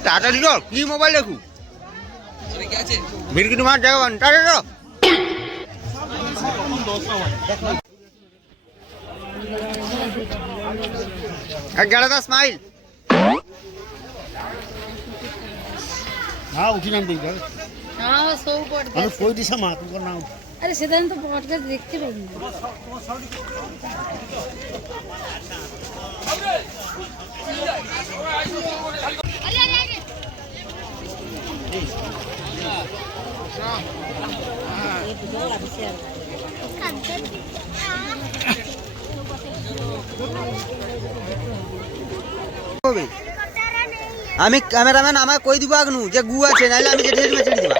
Tata দিল কি mobile দেখু ভিড় কিন্তু মার যাবেন টাটা দিল গেড়াদা স্মাইল हाँ उठी नाम देखा हाँ सो पड़ अरे कोई दिशा मार तुमको नाम अरे सीधन तो पॉडकास्ट देखते रहेंगे আমি ক্যামেরাম্যান আমায় কই দিব আগনু যে গু আছে নাইলে আমি যেতে যেতে ছেড়ে দিবা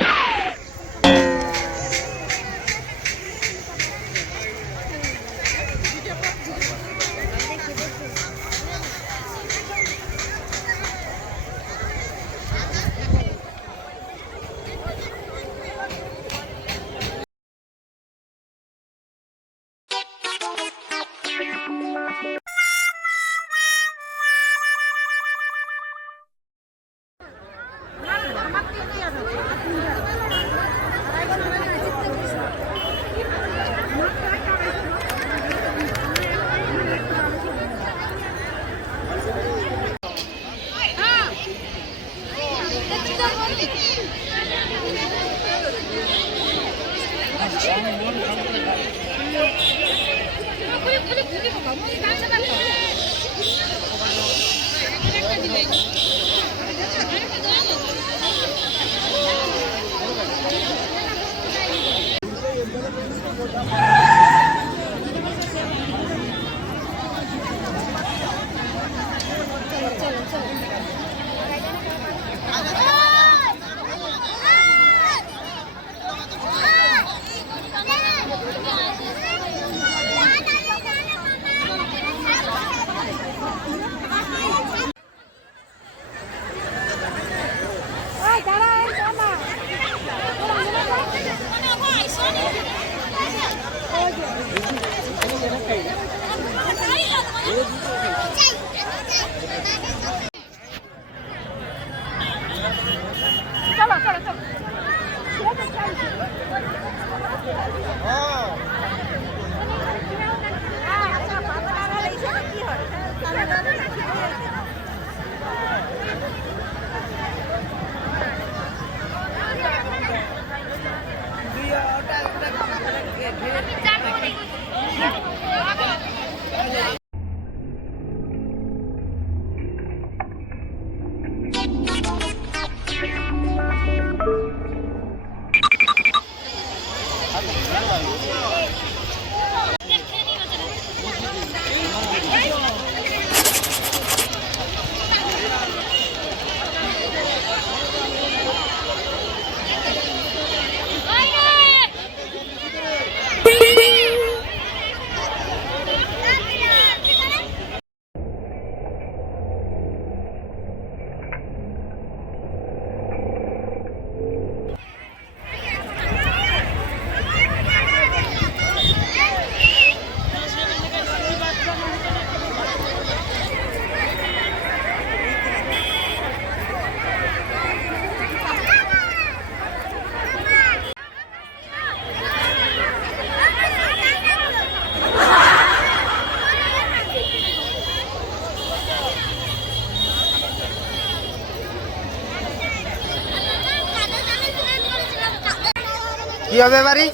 কি হবে বাড়ি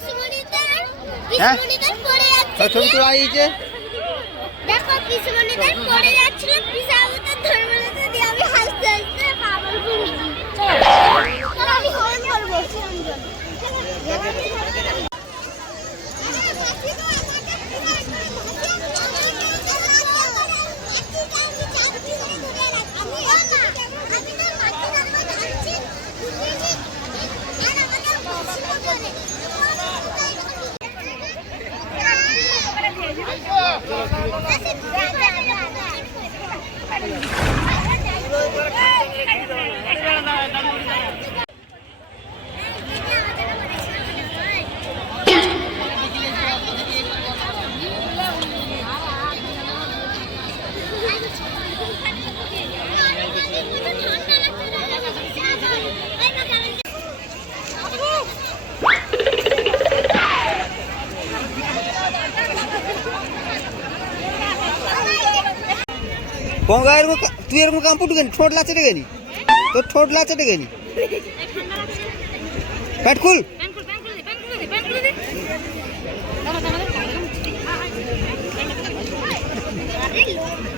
হ্যাঁ ছবি তো আইছে দেখো পিছমনিদের পড়ে যাচ্ছিল পিছাউতে ধর্মলতা দিয়ে আমি হাসতে হাসতে পাগল করে চল আমি হর্ন করব ঠান্ডা লাগছে গঙ্গা এরকম তুই এরকম কাম পুটু কেন ঠোঁট লাচেটে গেলি তোর ঠোঁট লাচেটে গেলি প্যাট খুল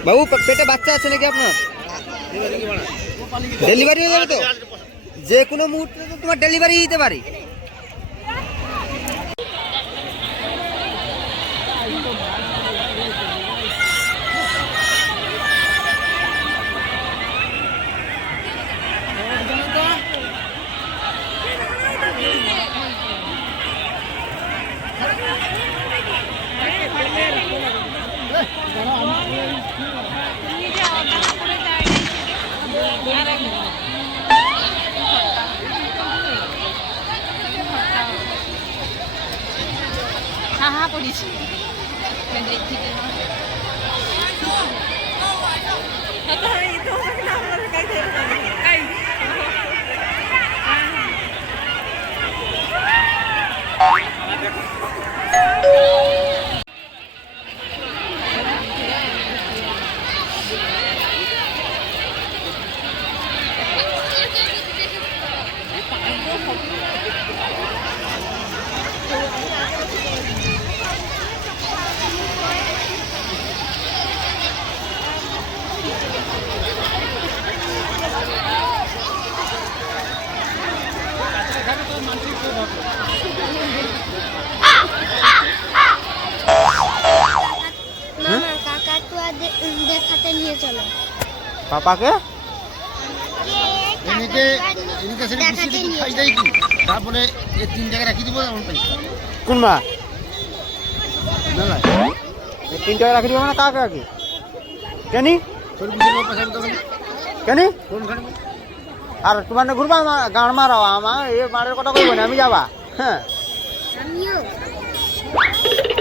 বাবু পেটে বাচ্চা আছে নাকি আপনার ডেলিভারি হয়ে যাবে তো যে কোনো মুহূর্তে তো তোমার ডেলিভারি দিতে পারে হ্যাঁ পড়েছি মামা কাকাতুয়া দেখাতে নিয়ে চলো পাপাকে এমনিতে সেটা দেখাতে বৃষ্টি নিয়ে খাই যায় কি তারপরে এই 3 জায়গায় রাখি দিব এমন পাই কোন মা না না 3 টাকা রাখি দিবা না কাকে আগে কেনি তোর বিশের পাশে তো কেনি কোন খানে আর তোমার ঘুরবা গান মারাও আমার এই মারের কথা কইব না আমি যাবা হ্যাঁ আমিও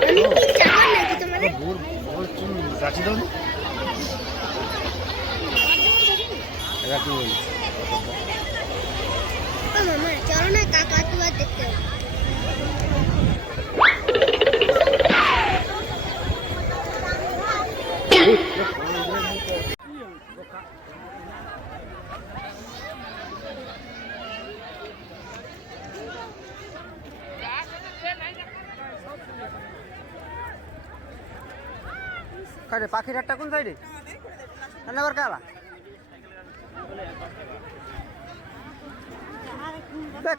আমি কি চাকর নাকি তোমাদের ভোর ভোর চুল রাখি দাও রাখি বলি ও মামা চলো না কাকাতুয়া দেখতে কারে পাখির হাটটা কোন সাইডে রান্নাঘর কালা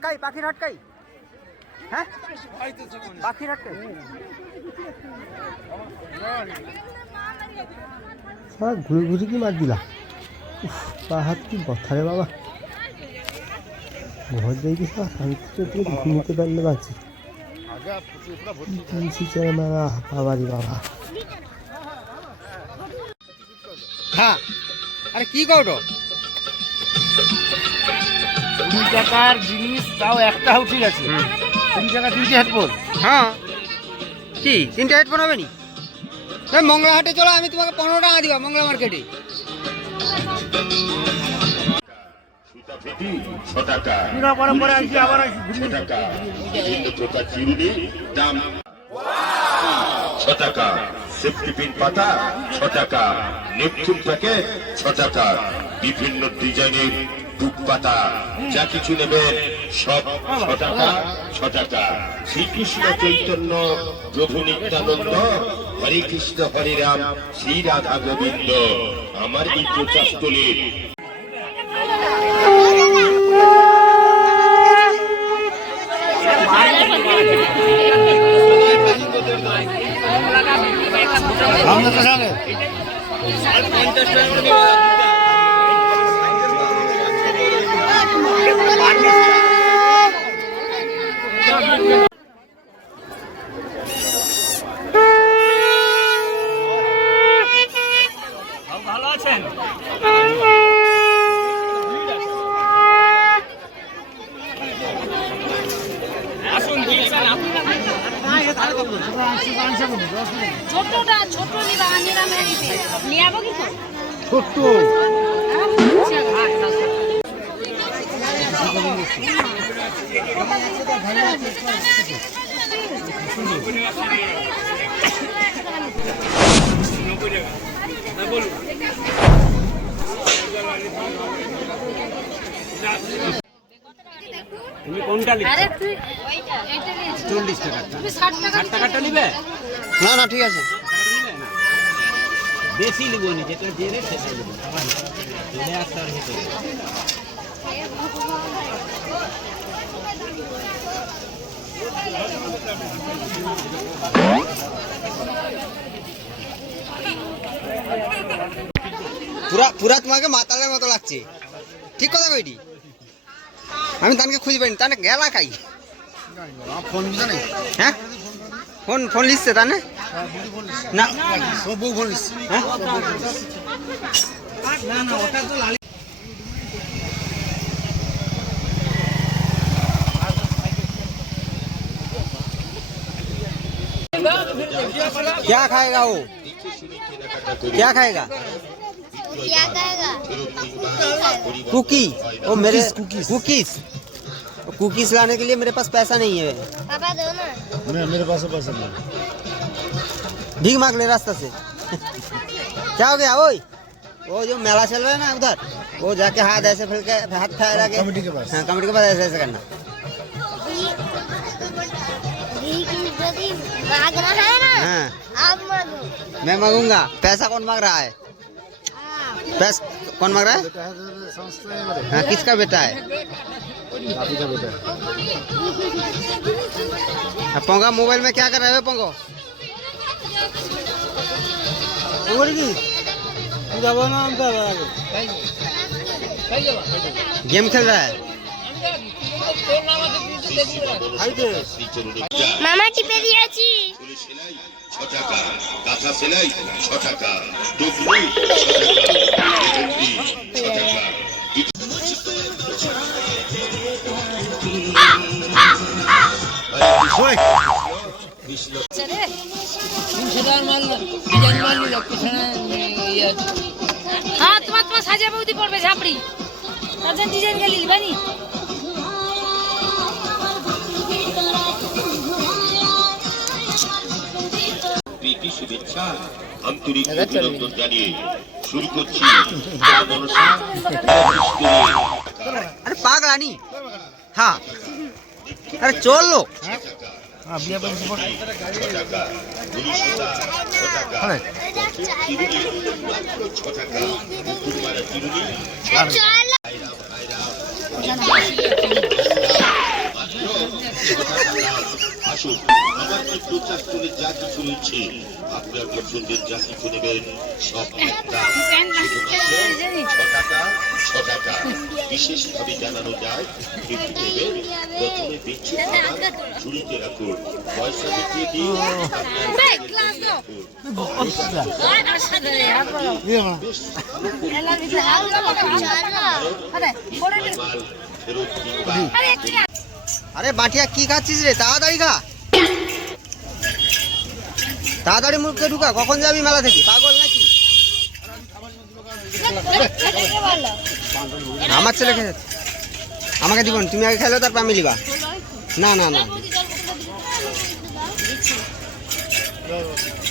কাই পাখির হাট কাই হ্যাঁ পাখির হাট কাই ঘুরে ঘুরে কি মার দিলা পা হাত কি বথা রে বাবা ঘর যাই কি শান্তিতে তুমি ঘুমোতে পারলে বাঁচি বাবারি বাবা হ্যাঁ আরে কি কওটো 20 টাকার জিনিস তাও একটা ঠিক আছে 3 টাকা 3টে হেডফোন হ্যাঁ কি 3টে হেডফোন হবে নি মংলা হাটে চলো আমি তোমাকে 15 টাকা দিবা মংলা মার্কেটে পরে আসি আবার আসি 6 টাকা বিভিন্ন প্রকার চিরুনি দাম 6 টাকা সেফটি পিন পাতা 6 টাকা নেপচুন প্যাকেট 6 টাকা বিভিন্ন ডিজাইনের বুক পাতা যা কিছু নেবেন সব 6 টাকা 6 টাকা শ্রীকৃষ্ণ চৈতন্য প্রভু নিত্যানন্দ হরে কৃষ্ণ হরে রাম শ্রী রাধা গোবিন্দ আমার এই প্রচারস্থলের আমরা তো জানে ভালো আছেন আসুন দিয়েছেন ছোটটা ছোট নিরাম নিয়ে যাবো কি ছোট্ট বলুন কোনটা নিবে? আরে তুই এইটা নিয়েছিস 40 টাকা। তুমি 60 টাকা 60 টাকাটা নিবে? না না ঠিক আছে। বেশি নিব নি, যেটা দিয়ে রে সেটা নিব। দিলে আর তার ভিতরে। পুরা পুরা তোমাকে মাতালের মতো লাগছে। ঠিক কথা কইটি। আমি তানকে খুঁজে পাইনি, তানে গেলা খাই। ফোন দিছে না? হ্যাঁ ফোন ফোন লিখছে তানে না সব বউ ফোন দিছে। হ্যাঁ না না ওটা তো লালি। क्या खाएगा वो? क्या खाएगा? क्या कहेगा कुकी। वो मेरे कुकीज। कुकीज कुकीज लाने के लिए मेरे पास पैसा नहीं है। पापा दो ना मेरे पास पैसा नहीं। भीख मांग ले रास्ता से। क्या हो गया ओए? वो जो मेला चल रहा है ना उधर, वो जाके हाथ ऐसे फैल के हाथ फैला के कमेटी के पास। हाँ कमेटी के पास ऐसे ऐसे करना। भीख यदि मांगना है ना हाँ आप मांगो मैं मांगूंगा। पैसा कौन मांग रहा है? पैसा कौन मांग रहा है? हाँ किसका बेटा है? दादी का बेटा। पोंगा मोबाइल में क्या कर रहे हो पोंगो? गेम खेल रहा है। মামা টিপে দিয়েছি সেলাই 6 টাকা, কাঁথা সেলাই 6 টাকা, টুকরি 6 টাকা, মেহেন্দি 6 টাকা। হ্যাঁ তোমার সাজা বৌদি পড়বে ঝাপড়ি তাদের ডিজাইন গেলি বানি প্রীতি শুভেচ্ছা আন্তরিক অভিনন্দন জানিয়ে শুরু করছি মনসা अरे पागल आनी हाँ अरे चल लो हाँ बिया पे सपोर्ट। চলো আসুন আমার এই প্রচারস্থলে যা কিছু রয়েছে আপনার পছন্দের যা কিছু নেবেন সব একটা 6 টাকা 6 টাকা। বিশেষভাবে জানানো যায় একটু নেবেন প্রথমে বিচ্ছু ঝুড়িতে রাখুন, পয়সা দেখিয়ে দিন ক্লাস দাও মাল ফেরত দিন। अरे बाटिया की खाচ্ছিস রে? তাড়াতাড়ি খা, তাড়াতাড়ি মুখে ঢুকা। কখন যাবি মেলা থেকে? পাগল নাকি? আমার ছেলে খেয়ে যাচ্ছে, আমাকে দিবন। তুমি আগে খেলো তারপর আমি লিবা। না না না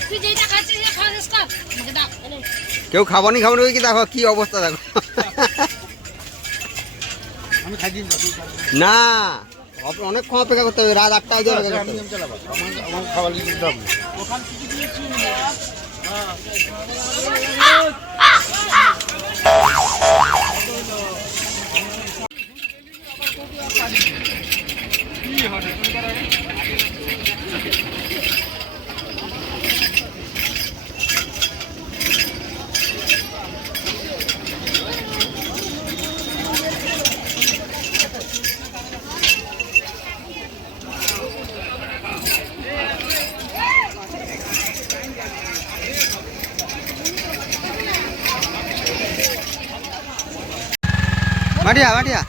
তুই যেটা খাচ্ছিস যে খাওয়া কর আমাকে দাও কেউ খাবনি খাবনি কি দেখো কি অবস্থা দেখো। আমি খাই দিন না অনেকক্ষণ অপেক্ষা করতে হবে, রাত 8টা অবধি অপেক্ষা করতে হবে। চালাবো আমার খাবার লিখে দিতে হবে। মাটিয়া মাটিয়া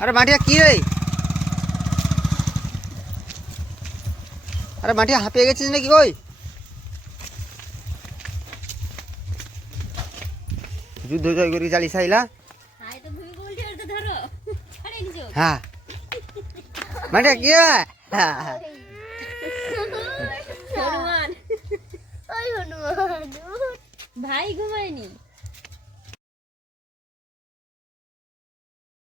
আরে মাটিয়া কি রে? আরে মাটিয়া হাঁপিয়ে গেছিস নাকি? কই যুদ্ধ জয় করে চালিয়ে চাইলা? হ্যাঁ মাটিয়া কি হনুমান ওই হনুমান ভাই ঘুমায়নি।